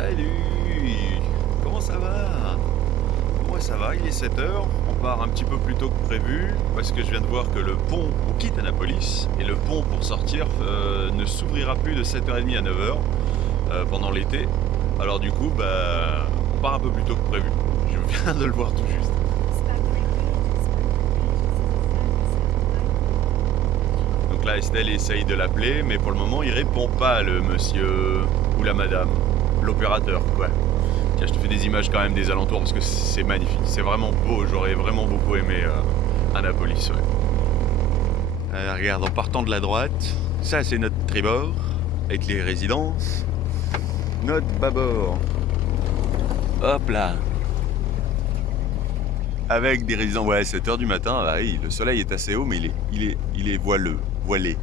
Salut! Comment ça va? Moi ça va, il est 7h, on part un petit peu plus tôt que prévu parce que je viens de voir que le pont, on quitte Annapolis et le pont pour sortir ne s'ouvrira plus de 7h30 à 9h pendant l'été. Alors du coup, on part un peu plus tôt que prévu. Je viens de le voir tout juste. Donc là Estelle essaye de l'appeler mais pour le moment il répond pas, le monsieur ou la madame, l'opérateur quoi. Tiens, je te fais des images quand même des alentours parce que c'est magnifique, c'est vraiment beau, j'aurais vraiment beaucoup aimé Annapolis. Ouais. Regarde, en partant de la droite, ça c'est notre tribord avec les résidences. Notre bâbord, hop là, avec des résidences, ouais, 7h du matin, bah oui, le soleil est assez haut mais il est voilé.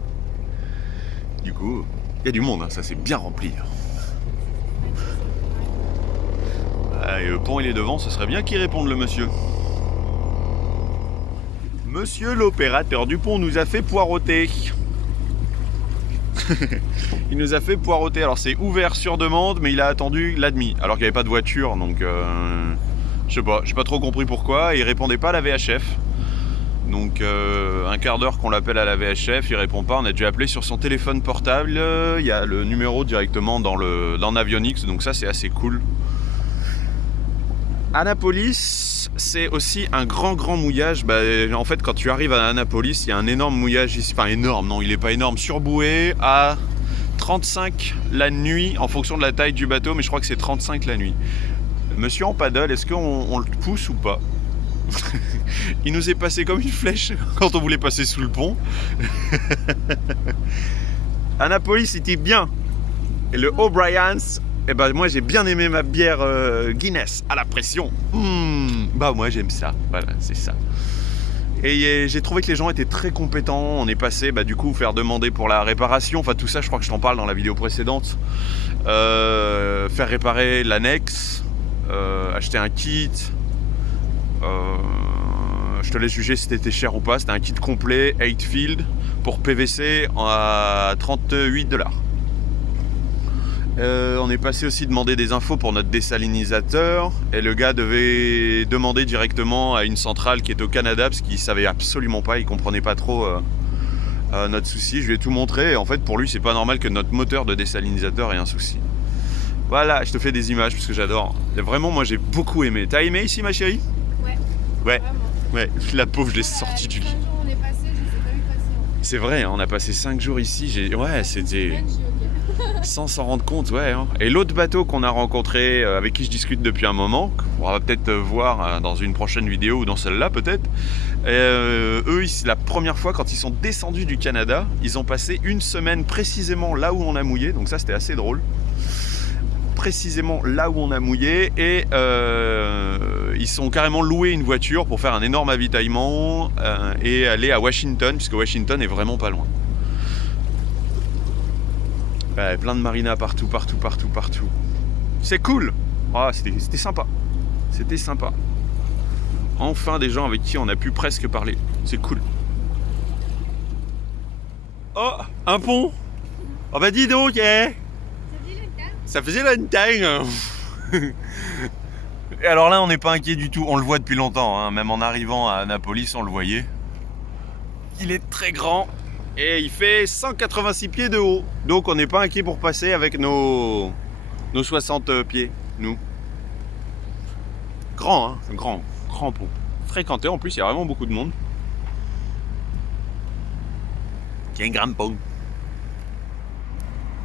Du coup, il y a du monde, hein, ça c'est bien rempli. Et le pont il est devant, ce serait bien qu'il réponde le monsieur. Monsieur l'opérateur du pont nous a fait poireauter. Il nous a fait poireauter, alors c'est ouvert sur demande mais il a attendu la demie, alors qu'il n'y avait pas de voiture, donc j'ai pas trop compris pourquoi, il répondait pas à la VHF. Donc un quart d'heure qu'on l'appelle à la VHF, il répond pas, on a dû appeler sur son téléphone portable, il y a le numéro directement dans Navionics, donc ça c'est assez cool. Annapolis, c'est aussi un grand mouillage. En fait, quand tu arrives à Annapolis, il y a un énorme mouillage ici. Enfin, énorme, non, il n'est pas énorme. Surboué à 35 la nuit, en fonction de la taille du bateau, mais je crois que c'est 35 la nuit. Monsieur en paddle, est-ce qu'on le pousse ou pas? Il nous est passé comme une flèche quand on voulait passer sous le pont. Annapolis, c'était bien. Et le O'Brien's, moi j'ai bien aimé ma bière Guinness à la pression. Moi j'aime ça, voilà, c'est ça. Et j'ai trouvé que les gens étaient très compétents. On est passé du coup faire demander pour la réparation, enfin tout ça je crois que je t'en parle dans la vidéo précédente. Faire réparer l'annexe, acheter un kit. Je te laisse juger si c'était cher ou pas. C'était un kit complet 8 field pour PVC à $38. On est passé aussi demander des infos pour notre désalinisateur et le gars devait demander directement à une centrale qui est au Canada parce qu'il savait absolument pas, il comprenait pas trop notre souci. Je lui ai tout montré et en fait pour lui c'est pas normal que notre moteur de désalinisateur ait un souci. Voilà, je te fais des images parce que j'adore. Et vraiment moi j'ai beaucoup aimé. T'as aimé ici ma chérie? Ouais. Ouais, la pauvre je l'ai sortie du lit. 5 jours on est passé, je les ai pas vu passer. C'est vrai, hein, on a passé 5 jours ici, ouais c'était... Sans s'en rendre compte, ouais. Hein. Et l'autre bateau qu'on a rencontré, avec qui je discute depuis un moment, qu'on va peut-être voir dans une prochaine vidéo ou dans celle-là peut-être, eux, la première fois quand ils sont descendus du Canada, ils ont passé une semaine précisément là où on a mouillé, donc ça c'était assez drôle. Précisément là où on a mouillé et ils sont carrément loués une voiture pour faire un énorme avitaillement et aller à Washington, puisque Washington est vraiment pas loin. Ouais, plein de marinas partout. C'est cool. C'était sympa. C'était sympa. Enfin des gens avec qui on a pu presque parler. C'est cool. Oh, un pont. Oh bah dis donc, ça faisait longtemps. Et alors là, on n'est pas inquiet du tout. On le voit depuis longtemps. Hein. Même en arrivant à Annapolis, on le voyait. Il est très grand. Et il fait 186 pieds de haut. Donc on n'est pas inquiet pour passer avec nos 60 pieds, nous. Grand, hein, grand pont. Fréquenté en plus, il y a vraiment beaucoup de monde. Quel grand pont.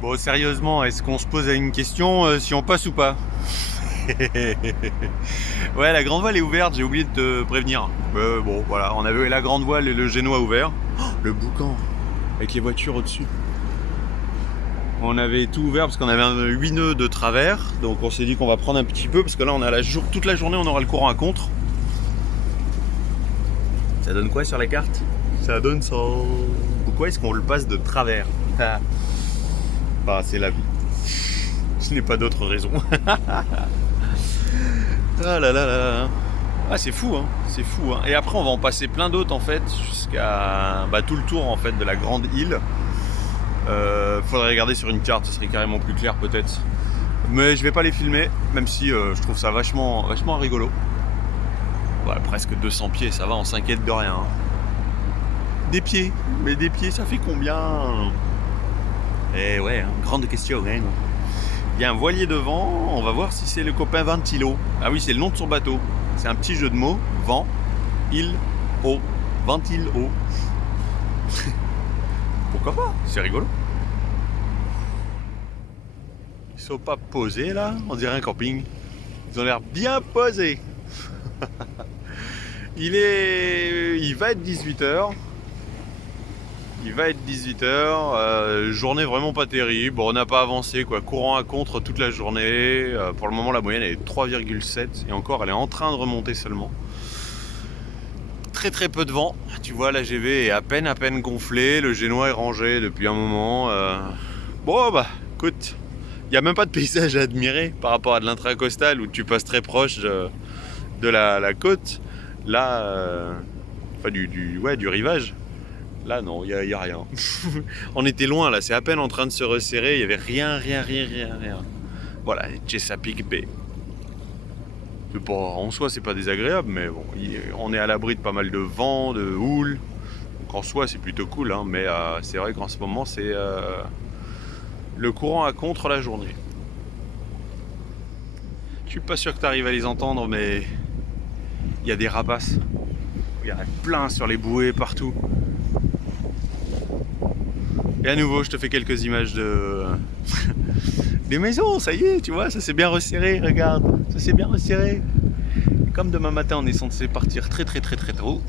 Bon, sérieusement, est-ce qu'on se pose une question si on passe ou pas? Ouais, la grande voile est ouverte, j'ai oublié de te prévenir. Bon, voilà, on avait la grande voile et le génois ouvert. Oh, le boucan avec les voitures au-dessus. On avait tout ouvert parce qu'on avait 8 nœuds de travers, donc on s'est dit qu'on va prendre un petit peu parce que là on a toute la journée on aura le courant à contre. Ça donne quoi sur la carte? Ça donne ça. Pourquoi est-ce qu'on le passe de travers? C'est la vie. Ce n'est pas d'autre raison. Ah là là là. Ah c'est fou hein, c'est fou hein. Et après on va en passer plein d'autres en fait jusqu'à tout le tour en fait de la grande île. Faudrait regarder sur une carte, ce serait carrément plus clair peut-être. Mais je vais pas les filmer, même si je trouve ça vachement rigolo. Voilà, presque 200 pieds, ça va, on s'inquiète de rien. Hein. Des pieds, mais des pieds, ça fait combien? Eh ouais, hein, grande question. Hein. Il y a un voilier devant, on va voir si c'est le copain Ventilo. Ah oui, c'est le nom de son bateau. C'est un petit jeu de mots, vent, il, eau, ventile, eau. Pourquoi pas? C'est rigolo. Ils sont pas posés là, on dirait un camping. Ils ont l'air bien posés. Il va être 18h. Il va être 18h. Journée vraiment pas terrible. Bon, on n'a pas avancé quoi. Courant à contre toute la journée. Pour le moment, la moyenne est 3,7. Et encore, elle est en train de remonter seulement. Très peu de vent. Tu vois, la GV est à peine gonflée. Le génois est rangé depuis un moment. Bon, bah, écoute. Il n'y a même pas de paysage à admirer par rapport à de l'intracostal où tu passes très proche de la côte. Là, enfin du rivage. Là, non, il n'y a rien. On était loin, là, c'est à peine en train de se resserrer. Il n'y avait rien. Voilà, Chesapeake Bay. En soi, c'est pas désagréable, mais bon, on est à l'abri de pas mal de vent, de houle. Donc en soi, c'est plutôt cool, hein, mais c'est vrai qu'en ce moment, c'est le courant à contre la journée. Je suis pas sûr que tu arrives à les entendre, mais il y a des rapaces. Il y en a plein sur les bouées partout. Et à nouveau, je te fais quelques images des maisons, ça y est, tu vois, ça s'est bien resserré, regarde, ça s'est bien resserré. Et comme demain matin, on est censé partir très tôt.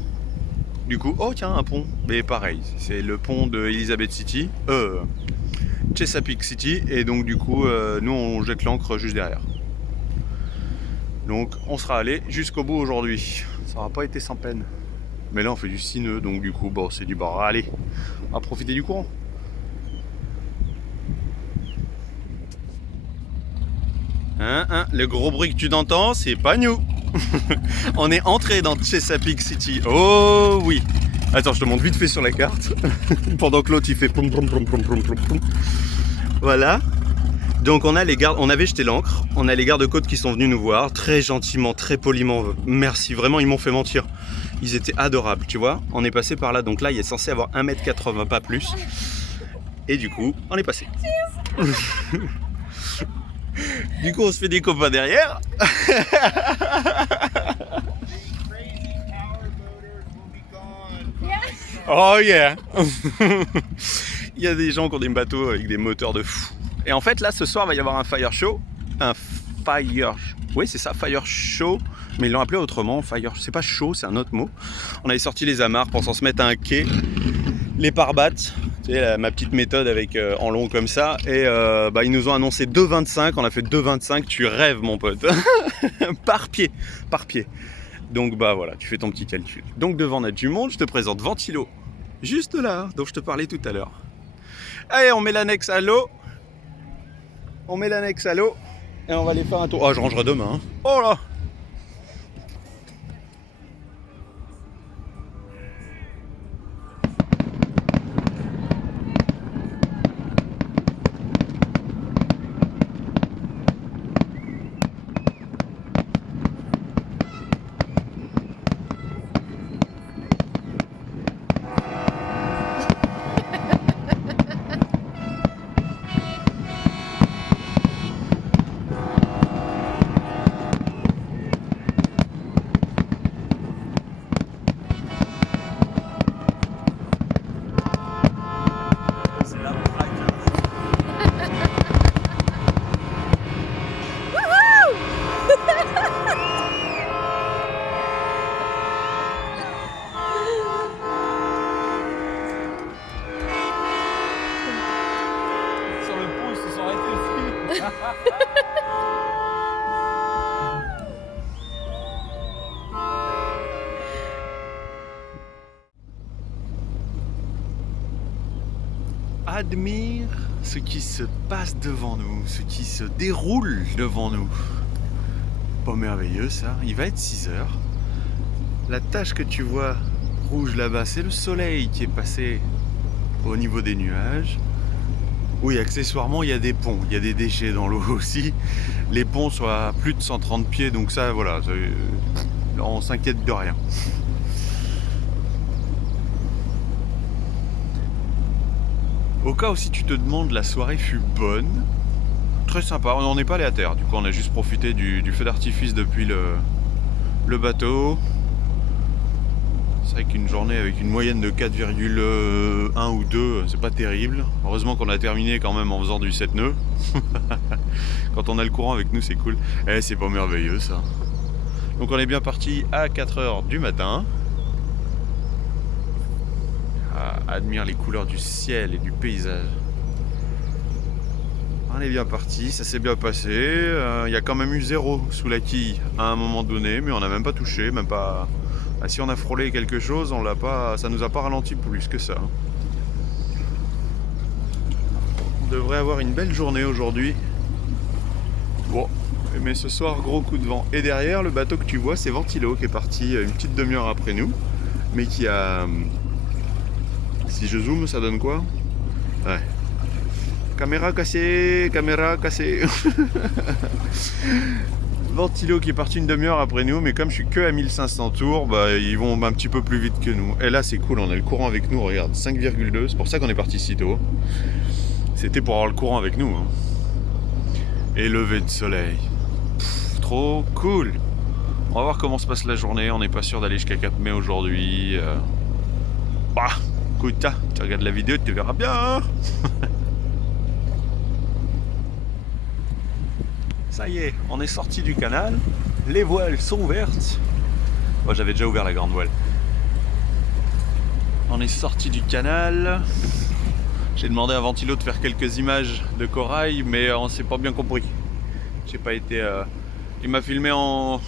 Du coup, oh tiens, un pont. Mais pareil, c'est le pont de Elizabeth City, Chesapeake City, et donc du coup, nous on jette l'ancre juste derrière. Donc on sera allé jusqu'au bout aujourd'hui. Ça n'aura pas été sans peine. Mais là on fait du 6 nœuds, donc du coup, bon, c'est du bord. Allez, on va profiter du courant. Le gros bruit que tu entends, c'est pas nous. On est entré dans Chesapeake City. Oh oui. Attends, je te montre vite fait sur la carte. Pendant que l'autre il fait pom pom pom pom pom pom pom. Voilà. Donc on a les gardes, on avait jeté l'ancre. On a les gardes-côtes qui sont venus nous voir, très gentiment, très poliment. Merci, vraiment ils m'ont fait mentir. Ils étaient adorables, tu vois. On est passé par là, donc là il est censé avoir 1,80 m, pas plus. Et du coup, on est passé. Du coup, on se fait des copains derrière. Oh yeah. Il y a des gens qui ont des bateaux avec des moteurs de fou. Et en fait, là, ce soir, il va y avoir un fire show. Oui, c'est ça, fire show. Mais ils l'ont appelé autrement. C'est pas show, c'est un autre mot. On avait sorti les amarres pensant se mettre à un quai. Les pare-battes. Tu sais, ma petite méthode avec en long comme ça. Et ils nous ont annoncé 2,25. On a fait 2,25. Tu rêves, mon pote. Par pied. Donc bah voilà, tu fais ton petit calcul. Donc devant on a du monde, je te présente Ventilo. Juste là, dont je te parlais tout à l'heure. Allez, on met l'annexe à l'eau. Et on va aller faire un tour. Oh, je rangerai demain. Hein. Oh là. Admire ce qui se passe devant nous, ce qui se déroule devant nous. Pas merveilleux ça, il va être 6 heures. La tache que tu vois rouge là-bas, c'est le soleil qui est passé au niveau des nuages. Oui, accessoirement, il y a des ponts, il y a des déchets dans l'eau aussi. Les ponts sont à plus de 130 pieds, donc ça, voilà, là, on s'inquiète de rien. Au cas où si tu te demandes, la soirée fut bonne, très sympa. On n'est pas allé à terre, du coup, on a juste profité du feu d'artifice depuis le bateau. C'est vrai qu'une journée avec une moyenne de 4,1 ou 2, c'est pas terrible. Heureusement qu'on a terminé quand même en faisant du 7 nœuds. Quand on a le courant avec nous, c'est cool. Eh, c'est pas merveilleux ça. Donc on est bien parti à 4h du matin. Admire les couleurs du ciel et du paysage. On est bien parti, ça s'est bien passé. Il y a quand même eu 0 sous la quille à un moment donné, mais on n'a même pas touché, même pas. Ah, si on a frôlé quelque chose, on l'a pas, ça nous a pas ralenti plus que ça. On devrait avoir une belle journée aujourd'hui. Bon, mais ce soir, gros coup de vent. Et derrière, le bateau que tu vois, c'est Ventilo qui est parti une petite demi-heure après nous, mais qui a... Si je zoome, ça donne quoi? Ouais. Caméra cassée, caméra cassée. Ventilo qui est parti une demi-heure après nous, mais comme je suis que à 1500 tours, bah, ils vont un petit peu plus vite que nous. Et là c'est cool, on a le courant avec nous, regarde, 5,2, c'est pour ça qu'on est parti si tôt. C'était pour avoir le courant avec nous. Hein. Et lever de soleil. Trop cool. On va voir comment se passe la journée, on n'est pas sûr d'aller jusqu'à 4 mai aujourd'hui. Bah, écoute, tu regardes la vidéo, tu verras bien. Hein. Ça y est, on est sorti du canal, les voiles sont ouvertes. Moi j'avais déjà ouvert la grande voile. On est sorti du canal. J'ai demandé à Ventilo de faire quelques images de corail, mais on s'est pas bien compris. J'ai pas été. Il m'a filmé en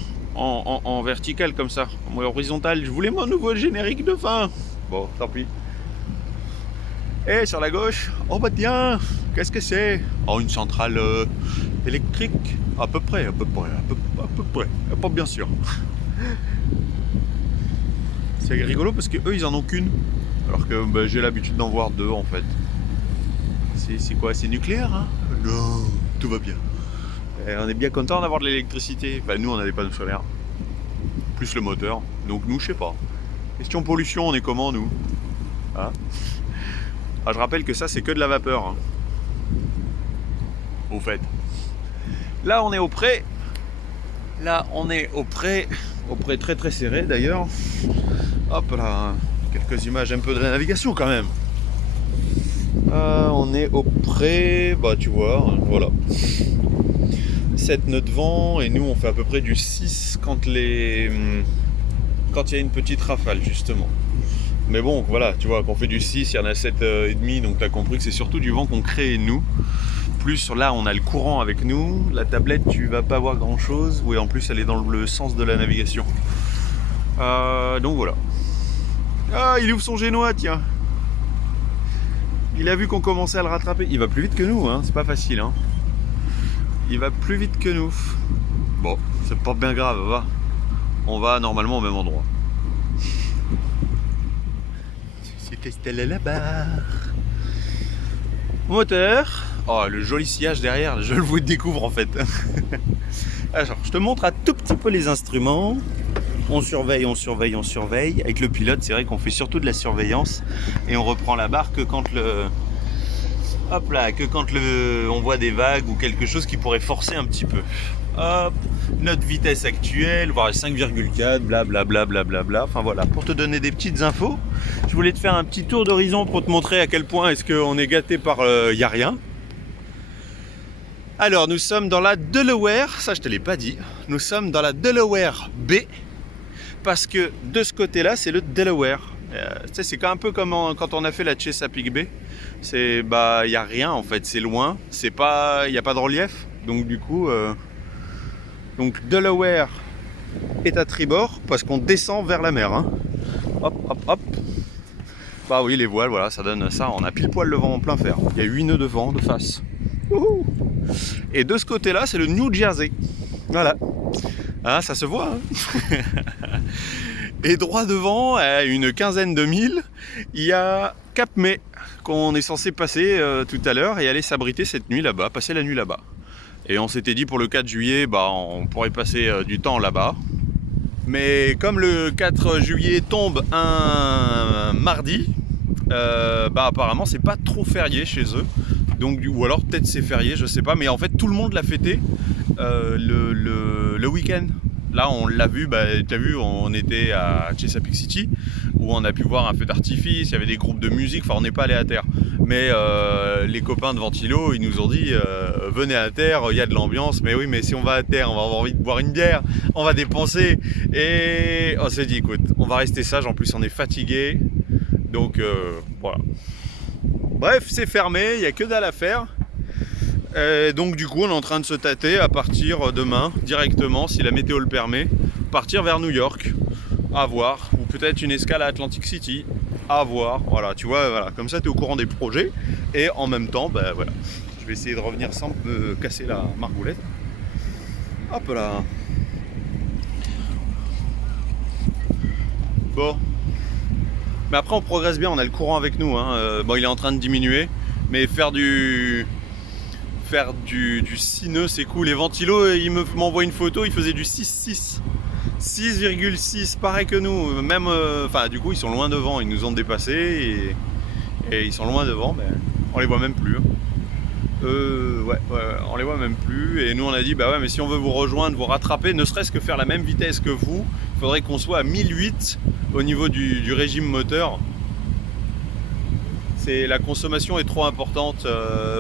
vertical comme ça, en horizontal. Je voulais mon nouveau générique de fin. Bon, tant pis. Et sur la gauche, oh bah tiens, qu'est-ce que c'est? Oh, une centrale électrique, à peu près, pas bien sûr. C'est rigolo parce que eux ils en ont qu'une, alors que bah, j'ai l'habitude d'en voir 2 en fait. C'est quoi? C'est nucléaire hein? Non, tout va bien. Et on est bien content d'avoir de l'électricité. Bah, nous on a des panneaux solaires, plus le moteur, donc nous je sais pas. Question pollution, on est comment nous hein? Ah, je rappelle que ça c'est que de la vapeur. Hein. Au fait. Là on est au pré. Là on est au pré très très serré d'ailleurs. Hop là, quelques images un peu de la navigation quand même. On est au pré, bah tu vois, voilà. 7 nœuds de vent et nous on fait à peu près du 6 quand il y a une petite rafale justement. Mais bon, voilà, tu vois, quand on fait du 6, il y en a 7,5, donc tu as compris que c'est surtout du vent qu'on crée nous. Plus là, on a le courant avec nous. La tablette, tu vas pas voir grand chose. Oui, en plus, elle est dans le sens de la navigation. Donc voilà. Ah, il ouvre son génois, tiens. Il a vu qu'on commençait à le rattraper. Il va plus vite que nous, hein, c'est pas facile. Hein. Il va plus vite que nous. Bon, c'est pas bien grave, va. On va normalement au même endroit. C'était Stella là-bas. Moteur. Oh, le joli sillage derrière, je le découvre en fait. Alors, je te montre un tout petit peu les instruments. On surveille. Avec le pilote, c'est vrai qu'on fait surtout de la surveillance. Et on reprend la barre que quand on voit des vagues ou quelque chose qui pourrait forcer un petit peu. Hop, notre vitesse actuelle, voilà 5,4, blablabla. Enfin voilà, pour te donner des petites infos, je voulais te faire un petit tour d'horizon pour te montrer à quel point est-ce qu'on est gâté par y a rien. Alors nous sommes dans la Delaware, ça je te l'ai pas dit, nous sommes dans la Delaware B, parce que de ce côté-là c'est le Delaware. C'est un peu comme quand on a fait la Chesapeake Bay, c'est bah y a rien en fait, c'est loin, c'est pas, y a pas de relief, donc du coup donc Delaware est à tribord parce qu'on descend vers la mer. Hein. Hop. Bah oui, les voiles, voilà, ça donne ça. On a pile poil le vent en plein fer. Il y a 8 nœuds de vent de face. Wouhou. Et de ce côté-là, c'est le New Jersey. Voilà. Ah, ça se voit. Hein. Et droit devant, à une quinzaine de milles, il y a Cap May, qu'on est censé passer tout à l'heure et aller s'abriter cette nuit là-bas, passer la nuit là-bas. Et on s'était dit pour le 4 juillet, bah, on pourrait passer du temps là-bas. Mais comme le 4 juillet tombe un mardi, bah, apparemment c'est pas trop férié chez eux. Donc, ou alors peut-être c'est férié, je sais pas. Mais en fait tout le monde l'a fêté le week-end. Là, on l'a vu, bah, tu as vu, on était à Chesapeake City où on a pu voir un feu d'artifice, il y avait des groupes de musique, enfin on n'est pas allé à terre. Mais les copains de Ventilo, ils nous ont dit venez à terre, il y a de l'ambiance. Mais oui, mais si on va à terre, on va avoir envie de boire une bière, on va dépenser. Et on s'est dit, écoute, on va rester sage, en plus on est fatigué. Donc voilà. Bref, c'est fermé, il n'y a que dalle à faire. Donc du coup on est en train de se tâter à partir demain directement, si la météo le permet, partir vers New York, à voir, ou peut-être une escale à Atlantic City, à voir, voilà, tu vois, voilà, comme ça tu es au courant des projets, et en même temps, ben voilà, je vais essayer de revenir sans me casser la margoulette. Hop là. Bon. Mais après on progresse bien, on a le courant avec nous, hein. Bon il est en train de diminuer, mais faire du sineux c'est cool. Les Ventilo, il m'envoie une photo, il faisait du 6,6. 6,6, pareil que nous, même, enfin du coup ils sont loin devant, ils nous ont dépassés et ils sont loin devant, mais on les voit même plus. Ouais, on les voit même plus, et nous on a dit bah ouais, mais si on veut vous rejoindre, vous rattraper, ne serait-ce que faire la même vitesse que vous, il faudrait qu'on soit à 1008 au niveau du régime moteur. La consommation est trop importante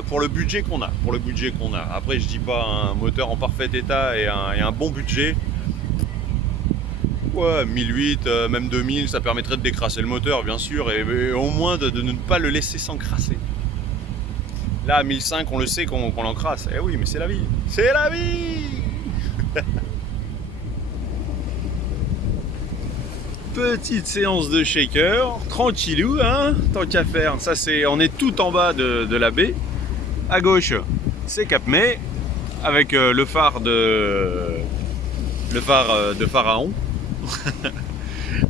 pour le budget qu'on a. Après, je dis pas un moteur en parfait état et un bon budget. Ouais, 1008, même 2000, ça permettrait de décrasser le moteur, bien sûr, et au moins de ne pas le laisser s'encrasser. Là, à 1005, on le sait qu'on l'encrasse. Eh oui, mais c'est la vie. C'est la vie. Petite séance de shaker, tranquillou, hein, tant qu'à faire. Ça, on est tout en bas de la baie. À gauche, c'est Cap May, avec le phare de Pharaon.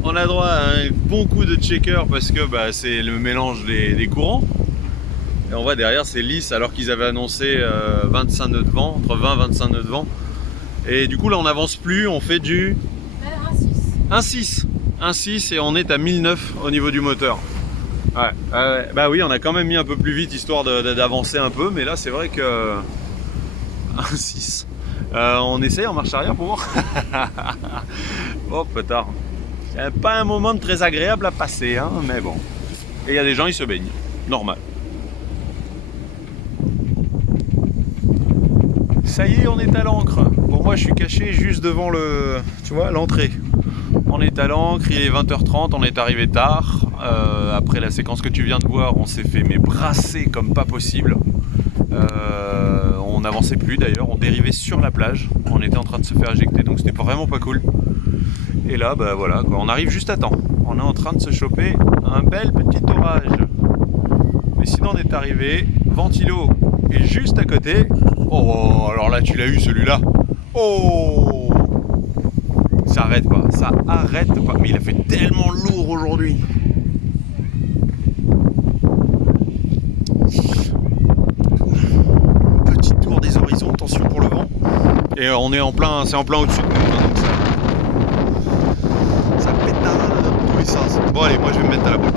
On a droit à un bon coup de checker parce que bah, c'est le mélange des courants. Et on voit derrière, c'est lisse alors qu'ils avaient annoncé 25 nœuds de vent, entre 20 et 25 nœuds de vent. Et du coup, là, on n'avance plus, on fait du 1,6. 1,6 et on est à 1009 au niveau du moteur. Ouais, bah oui, on a quand même mis un peu plus vite histoire d'avancer un peu, mais là c'est vrai que 1,6. On essaye en marche arrière pour voir. Oh pétard. C'est pas un moment très agréable à passer, hein, mais bon. Et il y a des gens, ils se baignent. Normal. Ça y est, on est à l'ancre. Pour moi, je suis caché juste devant l'entrée. On est à l'ancre, il est 20h30, on est arrivé tard. Après la séquence que tu viens de voir, on s'est fait brasser comme pas possible. On n'avançait plus d'ailleurs, on dérivait sur la plage. On était en train de se faire éjecter, donc c'était vraiment pas cool. Et là, bah voilà, quoi, on arrive juste à temps. On est en train de se choper un bel petit orage. Mais sinon, on est arrivé. Ventilo est juste à côté. Oh, alors là, tu l'as eu celui-là. Oh! Ça arrête pas, ça arrête pas. Mais il a fait tellement lourd aujourd'hui. Petit tour des horizons, attention pour le vent. Et on est c'est en plein au-dessus de nous. Donc ça pétard dans tous les sens. Bon allez, moi je vais me mettre à l'abri.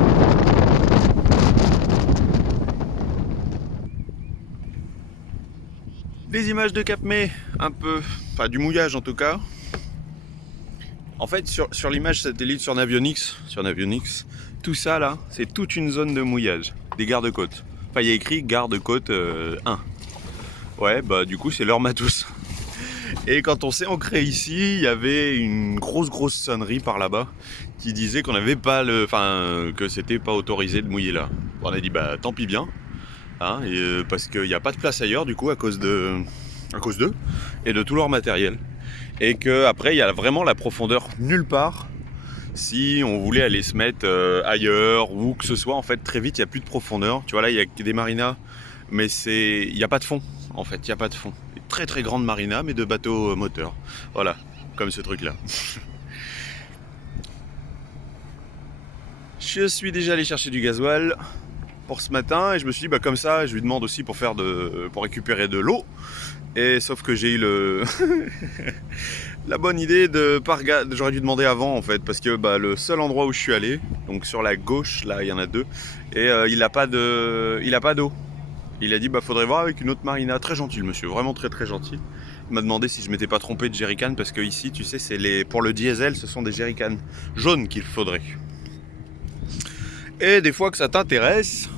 Des images de Cap May, un peu, enfin du mouillage en tout cas. En fait, sur l'image satellite sur Navionics, tout ça là, c'est toute une zone de mouillage, des gardes-côtes. Enfin, il y a écrit garde-côte 1. Ouais, bah du coup, c'est leur matos. Et quand on s'est ancré ici, il y avait une grosse sonnerie par là-bas qui disait qu'on n'avait pas que c'était pas autorisé de mouiller là. On a dit bah tant pis bien, hein, parce qu'il n'y a pas de place ailleurs du coup à cause d'eux et de tout leur matériel. Et qu'après, il y a vraiment la profondeur nulle part. Si on voulait aller se mettre ailleurs ou que ce soit, en fait, très vite, il n'y a plus de profondeur. Tu vois, là, il y a des marinas, mais il n'y a pas de fond, en fait, il n'y a pas de fond. Des très grandes marinas, mais de bateaux moteurs. Voilà, comme ce truc-là. Je suis déjà allé chercher du gasoil. pour ce matin et je me suis dit bah comme ça je lui demande aussi pour récupérer de l'eau. Et sauf que j'ai eu la bonne idée de pas regarder, j'aurais dû demander avant en fait parce que le seul endroit où je suis allé, donc sur la gauche là il y en a deux et il a pas d'eau. Il a dit faudrait voir avec une autre marina. Très gentil le monsieur, vraiment très très gentil. Il m'a demandé si je m'étais pas trompé de jerrycan parce que ici tu sais pour le diesel ce sont des jerrycans jaunes qu'il faudrait. Et des fois que ça t'intéresse,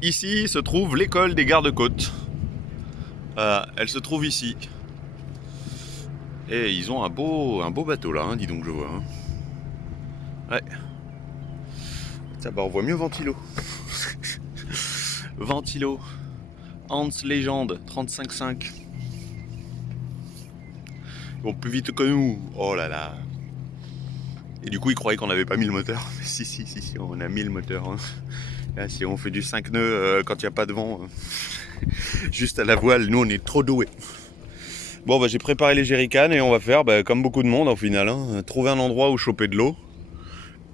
ici se trouve l'école des gardes-côtes. Elle se trouve ici. Et ils ont un beau bateau là, dis donc je vois. Ouais. Ça on voit mieux Ventilo. Ventilo. Hans Légende 35.5. Ils vont plus vite que nous. Oh là là. Et du coup ils croyaient qu'on n'avait pas mis le moteur. Mais si, on a mis le moteur. Là, si on fait du 5 nœuds quand il n'y a pas de vent, juste à la voile, nous on est trop doués. Bon j'ai préparé les jerrycans et on va faire comme beaucoup de monde au final, trouver un endroit où choper de l'eau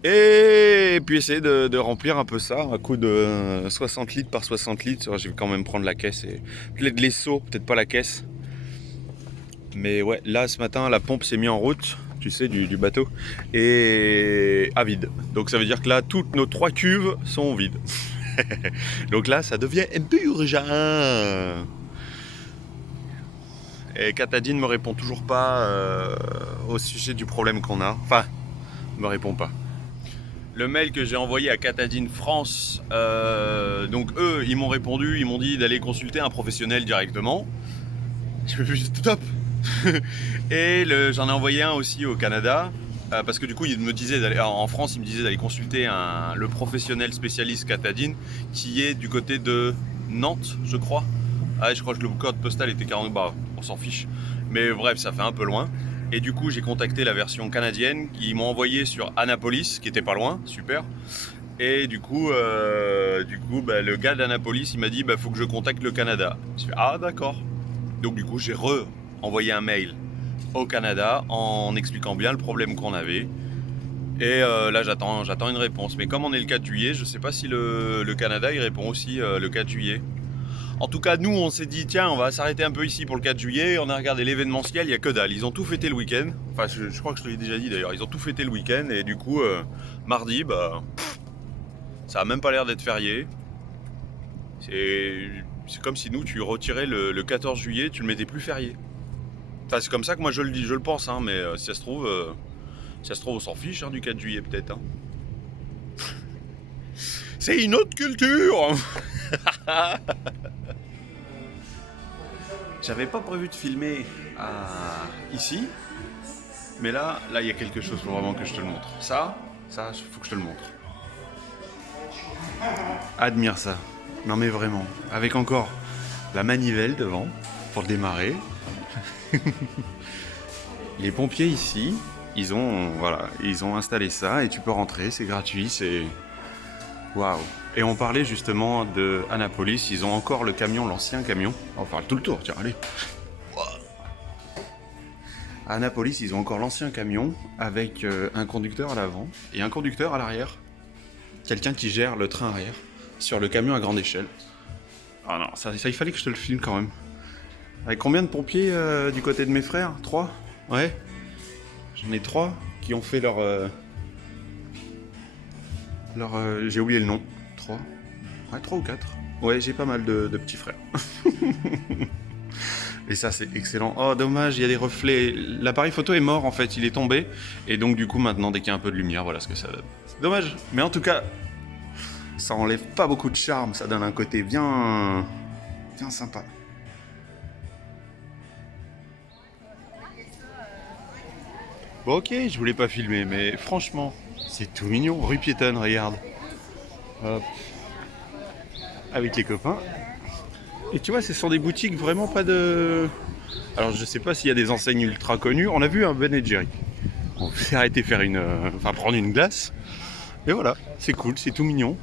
et puis essayer de remplir un peu ça à coup de 60 litres par 60 litres. Je vais quand même prendre la caisse et peut-être les seaux, peut-être pas la caisse. Mais ouais, là ce matin la pompe s'est mise en route, tu sais, du bateau et à vide. Donc ça veut dire que là toutes nos 3 cuves sont vides. Donc là ça devient un peu urgent. Et Katadine me répond toujours pas au sujet du problème qu'on a. Enfin, me répond pas. Le mail que j'ai envoyé à Katadine France, donc eux, ils m'ont répondu, ils m'ont dit d'aller consulter un professionnel directement. Je me suis dit top. Et j'en ai envoyé un aussi au Canada, parce que du coup, il me disait d'aller en France, il me disait d'aller consulter le professionnel spécialiste Katadine, qui est du côté de Nantes, je crois. Ah, je crois que le code postal était 40, on s'en fiche. Mais bref, ça fait un peu loin. Et du coup, j'ai contacté la version canadienne. Ils m'ont envoyé sur Annapolis, qui était pas loin, super. Et du coup, le gars d'Annapolis, il m'a dit faut que je contacte le Canada. J'ai fait ah d'accord. Donc du coup, j'ai envoyé un mail au Canada en expliquant bien le problème qu'on avait. Et là, j'attends une réponse. Mais comme on est le 4 juillet, je sais pas si le Canada il répond aussi le 4 juillet. En tout cas, nous, on s'est dit, tiens, on va s'arrêter un peu ici pour le 4 juillet. On a regardé l'événementiel, il n'y a que dalle. Ils ont tout fêté le week-end. Enfin, je crois que je te l'ai déjà dit d'ailleurs. Ils ont tout fêté le week-end. Et du coup, mardi, ça a même pas l'air d'être férié. C'est comme si nous, tu retirais le 14 juillet, tu le mettais plus férié. Enfin, c'est comme ça que moi, je le pense. Mais si ça se trouve, on s'en fiche du 4 juillet peut-être. C'est une autre culture. J'avais pas prévu de filmer ici, mais là il y a quelque chose, faut vraiment que je te le montre. Ça, faut que je te le montre. Admire ça. Non mais vraiment, avec encore la manivelle devant pour démarrer. Les pompiers ici, ils ont installé ça et tu peux rentrer, c'est gratuit, c'est waouh. Et on parlait justement de Annapolis, ils ont encore le camion, l'ancien camion. On parle tout le tour, tiens, allez. À Annapolis, ils ont encore l'ancien camion avec un conducteur à l'avant et un conducteur à l'arrière. Quelqu'un qui gère le train arrière sur le camion à grande échelle. Ah non, ça il fallait que je te le filme quand même. Avec combien de pompiers du côté de mes frères ? 3 ? Ouais. J'en ai 3 qui ont fait leur j'ai oublié le nom. 3 ? Ouais, 3 ou 4. Ouais, j'ai pas mal de petits frères. Et ça, c'est excellent. Oh, dommage, il y a des reflets. L'appareil photo est mort, en fait. Il est tombé. Et donc, du coup, maintenant, dès qu'il y a un peu de lumière, voilà ce que ça donne. C'est dommage. Mais en tout cas, ça enlève pas beaucoup de charme. Ça donne un côté bien sympa. Bon, ok, je voulais pas filmer, mais franchement, c'est tout mignon. Rue piétonne, regarde. Hop. Avec les copains. Et tu vois, ce sont des boutiques vraiment pas de... Alors, je sais pas s'il y a des enseignes ultra connues. On a vu un Ben & Jerry. On s'est arrêté faire prendre une glace. Et voilà, c'est cool, c'est tout mignon.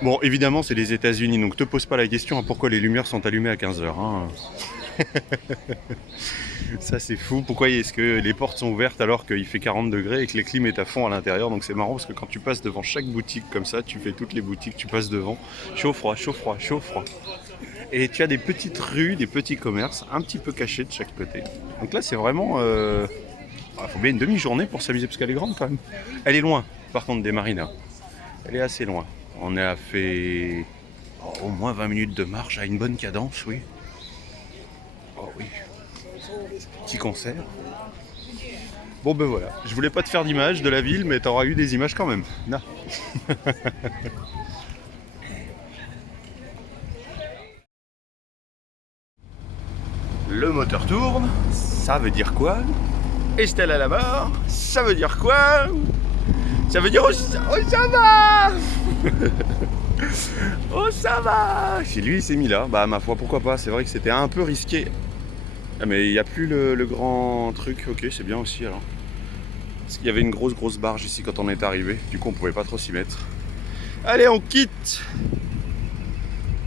Bon, évidemment, c'est les États-Unis, donc te pose pas la question à pourquoi les lumières sont allumées à 15h. Ça c'est fou, pourquoi est-ce que les portes sont ouvertes alors qu'il fait 40 degrés et que les clim est à fond à l'intérieur? Donc c'est marrant parce que quand tu passes devant chaque boutique comme ça, tu fais toutes les boutiques, tu passes devant, chaud, froid, chaud, froid, chaud, froid. Et tu as des petites rues, des petits commerces un petit peu cachés de chaque côté. Donc là c'est vraiment... faut bien une demi-journée pour s'amuser parce qu'elle est grande quand même. Elle est loin par contre des marinas. Elle est assez loin. On a fait au moins 20 minutes de marche à une bonne cadence, oui. Oh oui. Petit concert. Bon ben voilà, je voulais pas te faire d'image de la ville, mais t'auras eu des images quand même. Non. Le moteur tourne, ça veut dire quoi? Estelle à la barre, ça veut dire quoi? Ça veut dire oh ça va. Oh ça va. Si lui il s'est mis là, bah ma foi pourquoi pas, c'est vrai que c'était un peu risqué. Ah mais il n'y a plus le grand truc, ok c'est bien aussi alors. Parce qu'il y avait une grosse barge ici quand on est arrivé, du coup on pouvait pas trop s'y mettre. Allez on quitte.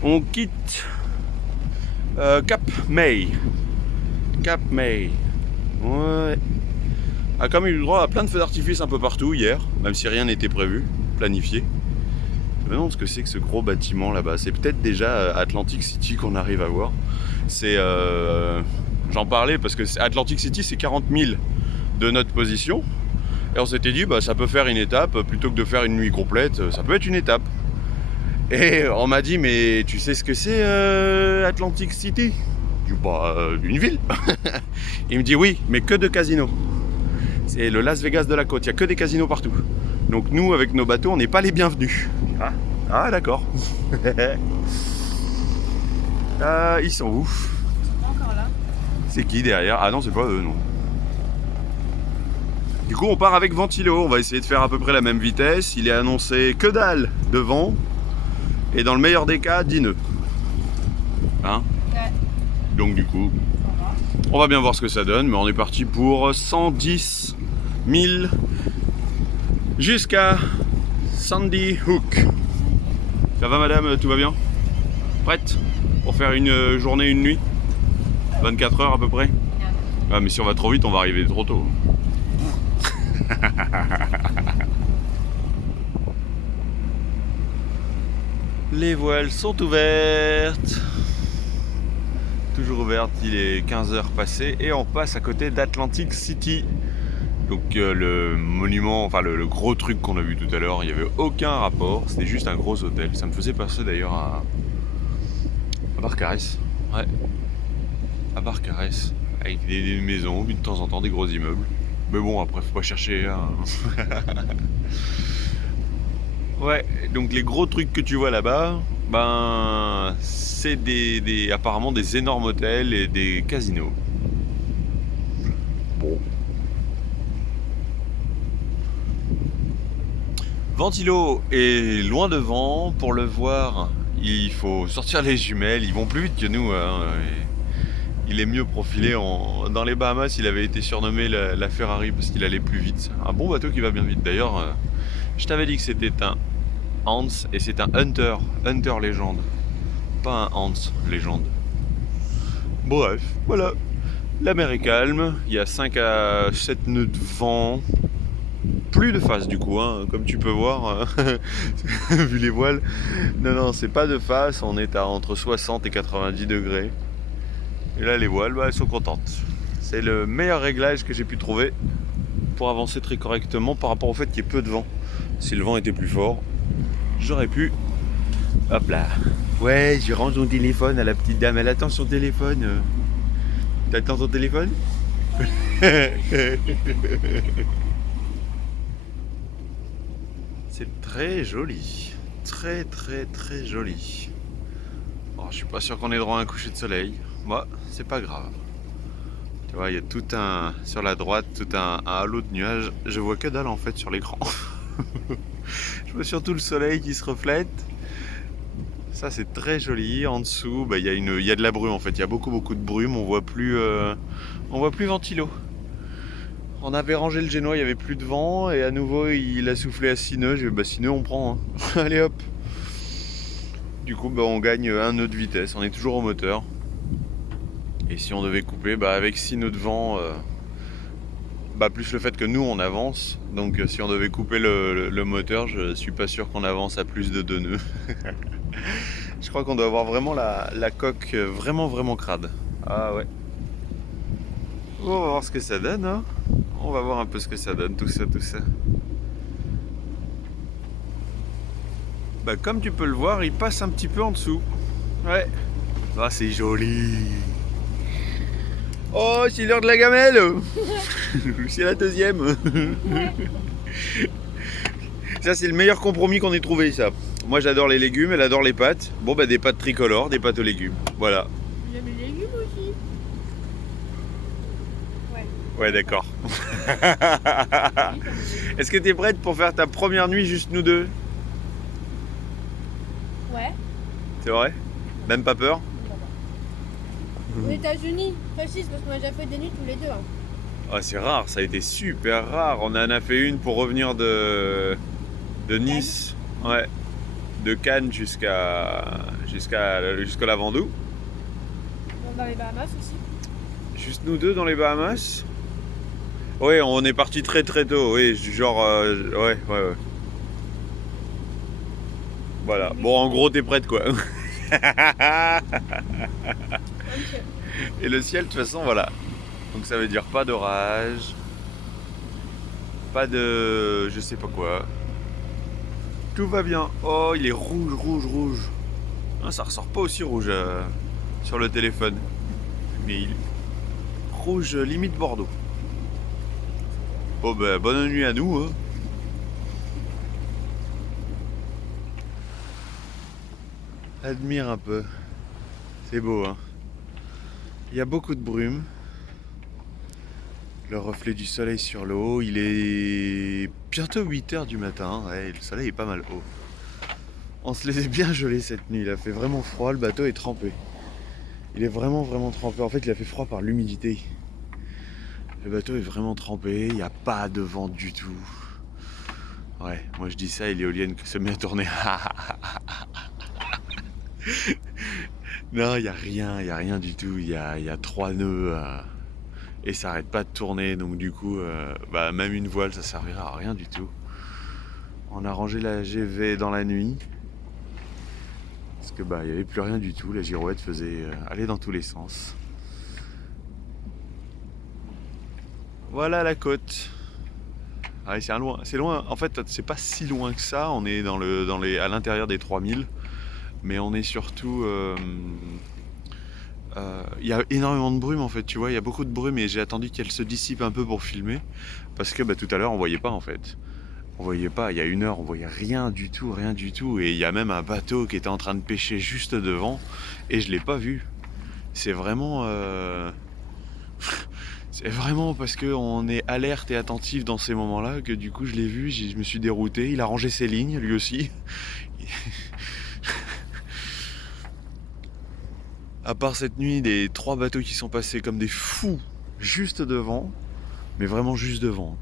On quitte Cap May. Cap May. Ouais. A quand même eu le droit à plein de feux d'artifice un peu partout hier, même si rien n'était prévu, planifié. Je me demande ce que c'est que ce gros bâtiment là-bas. C'est peut-être déjà Atlantic City qu'on arrive à voir. C'est... j'en parlais parce que Atlantic City c'est 40 000 de notre position. Et on s'était dit bah ça peut faire une étape, plutôt que de faire une nuit complète, ça peut être une étape. Et on m'a dit mais tu sais ce que c'est Atlantic City? Je dis bah une ville. Il me dit oui mais que de casinos. C'est le Las Vegas de la côte, il n'y a que des casinos partout. Donc nous avec nos bateaux on n'est pas les bienvenus. Ah d'accord. Ils sont où? Encore là. C'est qui derrière? Ah non c'est pas eux non. Du coup on part avec Ventilo, on va essayer de faire à peu près la même vitesse. Il est annoncé que dalle de vent. Et dans le meilleur des cas 10 nœuds. Hein? Ouais. Donc du coup, on va bien voir ce que ça donne, mais on est parti pour 110 000 jusqu'à Sandy Hook. Ça va madame, tout va bien? Prête pour faire une journée, une nuit? 24 heures à peu près? Ah mais si on va trop vite, on va arriver trop tôt. Les voiles sont ouvertes. Toujours ouverte, il est 15h passé et on passe à côté d'Atlantic City. Donc le monument, enfin le gros truc qu'on a vu tout à l'heure, il n'y avait aucun rapport, c'était juste un gros hôtel. Ça me faisait penser d'ailleurs à Barcarès. Ouais, à Barcarès, avec des maisons, puis de temps en temps des gros immeubles. Mais bon, après faut pas chercher. Hein. Ouais, donc les gros trucs que tu vois là-bas, ben c'est apparemment des énormes hôtels et des casinos. Bon. Ventilo est loin devant, pour le voir, il faut sortir les jumelles, ils vont plus vite que nous. Hein. Il est mieux profilé dans les Bahamas, il avait été surnommé la Ferrari parce qu'il allait plus vite. Un bon bateau qui va bien vite. D'ailleurs, je t'avais dit que c'était un Hans et c'est un Hunter légende, pas un Hans légende. Bref, voilà. La mer est calme, il y a 5 à 7 nœuds de vent. Plus de face du coup, hein, comme tu peux voir, vu les voiles. Non, c'est pas de face, on est à entre 60 et 90 degrés. Et là les voiles, bah, elles sont contentes. C'est le meilleur réglage que j'ai pu trouver pour avancer très correctement par rapport au fait qu'il y ait peu de vent. Si le vent était plus fort, j'aurais pu... Hop là. Ouais, je rends son téléphone à la petite dame. Elle attend son téléphone. T'attends ton téléphone? C'est très joli. Très joli. Oh, je suis pas sûr qu'on ait droit à un coucher de soleil. Moi, c'est pas grave. Tu vois, il y a tout un... Sur la droite, tout un halo de nuages. Je vois que dalle en fait sur l'écran. Je vois surtout le soleil qui se reflète. Ça c'est très joli. En dessous, bah, il y a de la brume en fait. Il y a beaucoup de brume. On voit plus Ventilo. On avait rangé le génois, il n'y avait plus de vent. Et à nouveau, il a soufflé à 6 nœuds. J'ai dit, bah 6 nœuds, on prend. Hein. Allez hop. Du coup, bah, on gagne un nœud de vitesse. On est toujours au moteur. Et si on devait couper, bah avec 6 nœuds de vent, bah plus le fait que nous on avance, donc si on devait couper le moteur, je suis pas sûr qu'on avance à plus de 2 nœuds. Je crois qu'on doit avoir vraiment la coque vraiment crade. Ah ouais. On va voir ce que ça donne, hein. On va voir un peu ce que ça donne, tout ça. Bah comme tu peux le voir, il passe un petit peu en dessous. Ouais. Ah c'est joli. Oh, c'est l'heure de la gamelle. C'est la deuxième. Ça c'est le meilleur compromis qu'on ait trouvé, ça. Moi j'adore les légumes, elle adore les pâtes. Bon bah des pâtes tricolores, des pâtes aux légumes. Voilà. J'aime les légumes aussi. Ouais. Ouais d'accord. Est-ce que t'es prête pour faire ta première nuit juste nous deux? Ouais. C'est vrai? Même pas peur? Aux États-Unis, facile parce qu'on a déjà fait des nuits tous les deux. Hein. Ah, c'est rare, ça a été super rare. On en a fait une pour revenir de Nice, ouais, de Cannes jusqu'à la Ventoux. Dans les Bahamas aussi. Juste nous deux dans les Bahamas. Oui, on est parti très tôt, oui, genre, ouais. Voilà, bon en gros t'es prête quoi. Et le ciel de toute façon voilà. Donc ça veut dire pas d'orage, pas de je sais pas quoi. Tout va bien. Oh il est rouge. Ah, ça ressort pas aussi rouge sur le téléphone. Mais il rouge limite Bordeaux. Bon ben bonne nuit à nous hein. Admire un peu. C'est beau hein. Il y a beaucoup de brume. Le reflet du soleil sur l'eau. Il est bientôt 8h du matin. Ouais, le soleil est pas mal haut. On se les est bien gelés cette nuit. Il a fait vraiment froid. Le bateau est trempé. Il est vraiment trempé. En fait, il a fait froid par l'humidité. Le bateau est vraiment trempé. Il n'y a pas de vent du tout. Ouais, moi je dis ça et l'éolienne se met à tourner. Non, il n'y a rien du tout. Il y a 3 nœuds et ça arrête pas de tourner. Donc du coup, bah, même une voile, ça servira à rien du tout. On a rangé la GV dans la nuit. Parce que bah il n'y avait plus rien du tout. La girouette faisait aller dans tous les sens. Voilà la côte. Ah, c'est loin. En fait, c'est pas si loin que ça. On est à l'intérieur des 3000. Mais on est surtout... il y a énormément de brume en fait, tu vois, il y a beaucoup de brume et j'ai attendu qu'elle se dissipe un peu pour filmer. Parce que bah, tout à l'heure on voyait pas en fait. On voyait pas, il y a 1 heure on voyait rien du tout. Et il y a même un bateau qui était en train de pêcher juste devant et je l'ai pas vu. C'est vraiment... C'est vraiment parce qu'on est alerte et attentif dans ces moments-là que du coup je l'ai vu, je me suis dérouté. Il a rangé ses lignes lui aussi. À part cette nuit, les 3 bateaux qui sont passés comme des fous juste devant, mais vraiment juste devant.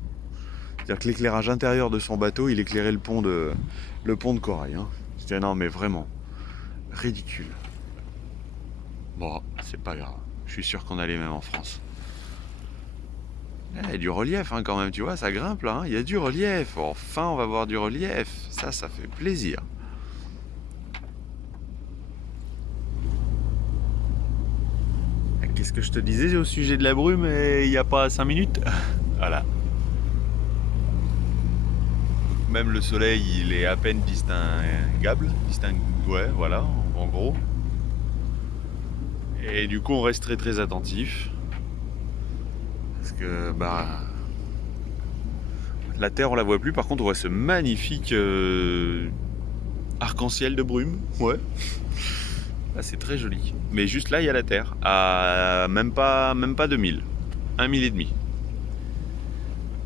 C'est-à-dire que l'éclairage intérieur de son bateau, il éclairait le pont de corail. Hein. C'était non mais vraiment ridicule. Bon, c'est pas grave. Je suis sûr qu'on a les mêmes en France. Il y a du relief hein, quand même, tu vois, ça grimpe là. Hein. Il y a du relief. Enfin, on va voir du relief. Ça fait plaisir. Qu'est-ce que je te disais au sujet de la brume il n'y a pas 5 minutes? Voilà. Même le soleil, il est à peine distinguable. Ouais, voilà, en gros. Et du coup, on reste très attentif. Parce que, bah... La Terre, on la voit plus. Par contre, on voit ce magnifique arc-en-ciel de brume. Ouais. Ah, c'est très joli. Mais juste là, il y a la Terre. À même pas 2000. 1000 et demi.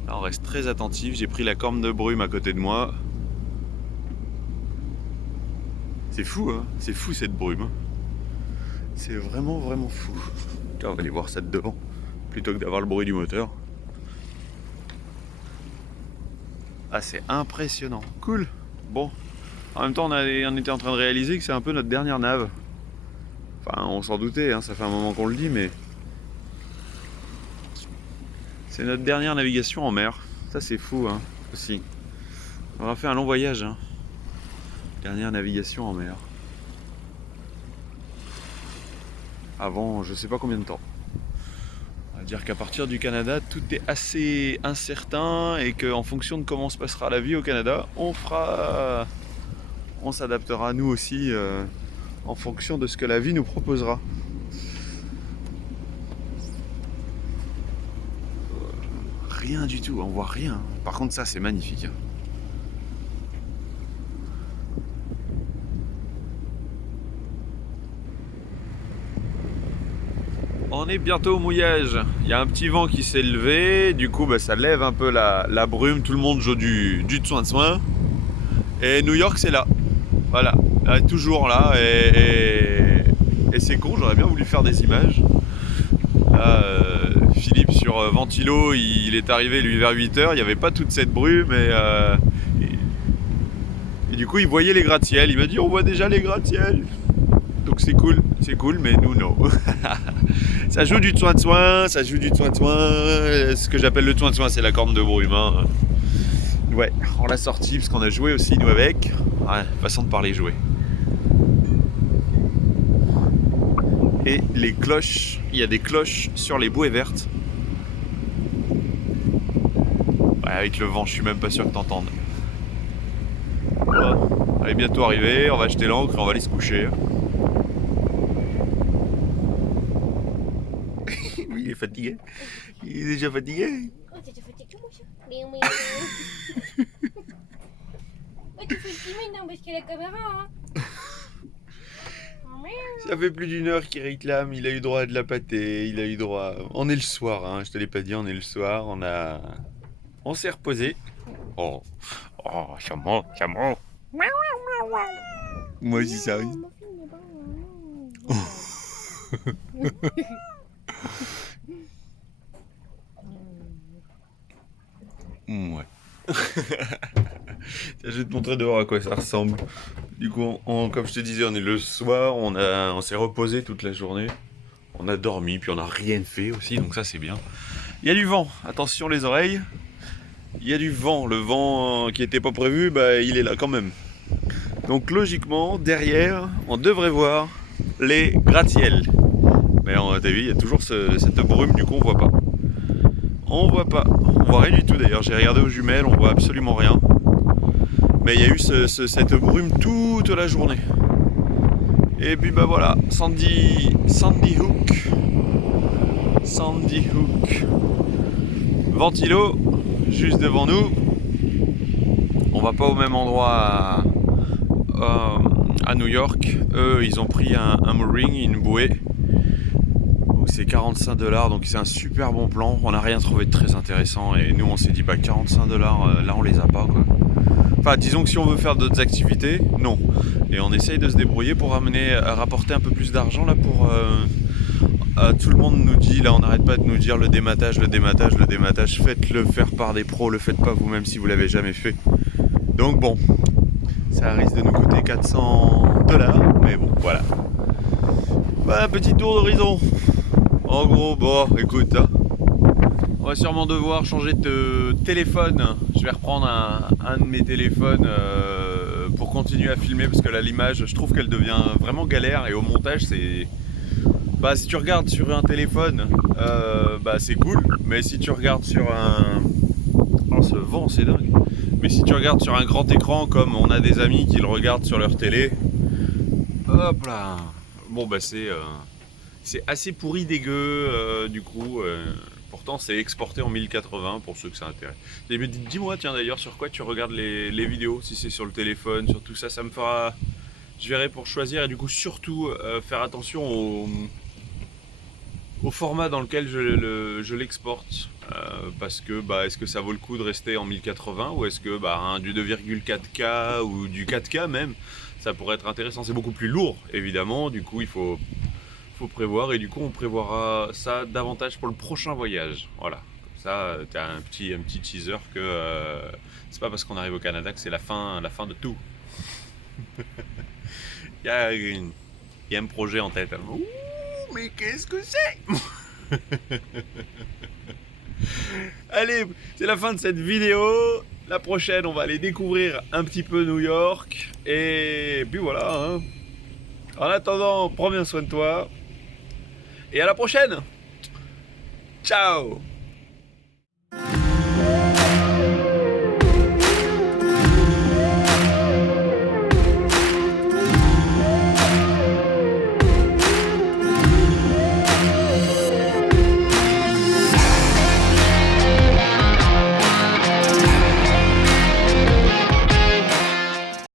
Là, on reste très attentif. J'ai pris la corne de brume à côté de moi. C'est fou, hein. C'est fou cette brume. C'est vraiment fou. Tiens, on va aller voir ça de devant. Plutôt que d'avoir le bruit du moteur. Ah, c'est impressionnant. Cool. Bon. En même temps, on était en train de réaliser que c'est un peu notre dernière nave. Enfin, on s'en doutait, hein, ça fait un moment qu'on le dit, mais C'est notre dernière navigation en mer. Ça c'est fou hein, aussi. On aura fait un long voyage. Hein. Dernière navigation en mer. Avant je sais pas combien de temps. On va dire qu'à partir du Canada, tout est assez incertain et qu'en fonction de comment se passera la vie au Canada, on s'adaptera nous aussi en fonction de ce que la vie nous proposera. Rien du tout, on voit rien. Par contre ça c'est magnifique. On est bientôt au mouillage. Il y a un petit vent qui s'est levé, du coup ça lève un peu la brume, tout le monde joue du soin. Et New York c'est là. Voilà, elle est toujours là et c'est con, j'aurais bien voulu faire des images. Là, Philippe sur Ventilo, il est arrivé lui vers 8h, il n'y avait pas toute cette brume et du coup il voyait les gratte-ciels, il m'a dit on voit déjà les gratte-ciels. Donc c'est cool, mais nous non. Ça joue du soin, ça joue du soin. Ce que j'appelle le soin, c'est la corne de brume. Hein. Ouais, on l'a sorti parce qu'on a joué aussi nous avec. Ouais, façon de parler jouer. Et les cloches, il y a des cloches sur les bouées vertes. Ouais, avec le vent, je suis même pas sûr que t'entendes. Voilà. Elle est bientôt arrivée, on va jeter l'ancre et on va aller se coucher. Oui, il est fatigué. Il est déjà fatigué. Oh, t'es déjà fatigué, mon chat. Oh, tu fais le timide, hein, parce qu'il y a la caméra, hein. Ça fait plus d'1 heure qu'il réclame, il a eu droit à de la pâtée, il a eu droit... On est le soir, hein, je te l'ai pas dit, on est le soir, on s'est reposé. Oh, ça monte. Moi aussi ça arrive. Ouais. Je vais te montrer dehors à quoi ça ressemble. Du coup, comme je te disais, on est le soir, on s'est reposé toute la journée. On a dormi, puis on n'a rien fait aussi, donc ça c'est bien. Il y a du vent, attention les oreilles. Il y a du vent, le vent qui n'était pas prévu, il est là quand même. Donc logiquement, derrière, on devrait voir les gratte-ciels. Mais t'as vu, il y a toujours cette brume, du coup on voit pas. On voit rien du tout d'ailleurs, j'ai regardé aux jumelles, on voit absolument rien. Mais il y a eu cette brume toute la journée. Et puis voilà, Sandy Hook. Ventilo, juste devant nous. On va pas au même endroit à New York. Eux, ils ont pris un mooring, une bouée. C'est 45$, donc c'est un super bon plan. On n'a rien trouvé de très intéressant et nous on s'est dit 45$, là on les a pas quoi. Enfin disons que si on veut faire d'autres activités, non. Et on essaye de se débrouiller pour rapporter un peu plus d'argent là pour... tout le monde nous dit, là on n'arrête pas de nous dire le dématage, faites-le faire par des pros, le faites pas vous-même si vous l'avez jamais fait. Donc bon, ça risque de nous coûter 400$, mais bon voilà. Bah, petit tour d'horizon. En gros, bon, écoute, hein, on va sûrement devoir changer de téléphone. Je vais reprendre un de mes téléphones pour continuer à filmer parce que là, l'image, je trouve qu'elle devient vraiment galère et au montage, c'est... Bah, si tu regardes sur un téléphone, c'est cool, mais si tu regardes sur un... Oh, ce vent, c'est dingue. Mais si tu regardes sur un grand écran, comme on a des amis qui le regardent sur leur télé, hop là. Bon, c'est assez pourri dégueu, du coup. Pourtant, c'est exporté en 1080 pour ceux que ça intéresse. Et dis-moi, tiens d'ailleurs, sur quoi tu regardes les vidéos, si c'est sur le téléphone, sur tout ça, ça me fera... Je verrai pour choisir et du coup, surtout, faire attention au format dans lequel je l'exporte. Parce que, est-ce que ça vaut le coup de rester en 1080 ou est-ce que du 2,4K ou du 4K même, ça pourrait être intéressant. C'est beaucoup plus lourd, évidemment, du coup, il faut prévoir et du coup on prévoira ça davantage pour le prochain voyage. Voilà, comme ça tu as un petit teaser que c'est pas parce qu'on arrive au Canada que c'est la fin de tout. Il y a un projet en tête. Ouh, mais qu'est-ce que c'est? Allez, c'est la fin de cette vidéo. La prochaine, on va aller découvrir un petit peu New York. Et puis voilà. Hein. En attendant, prends bien soin de toi. Et à la prochaine. Ciao.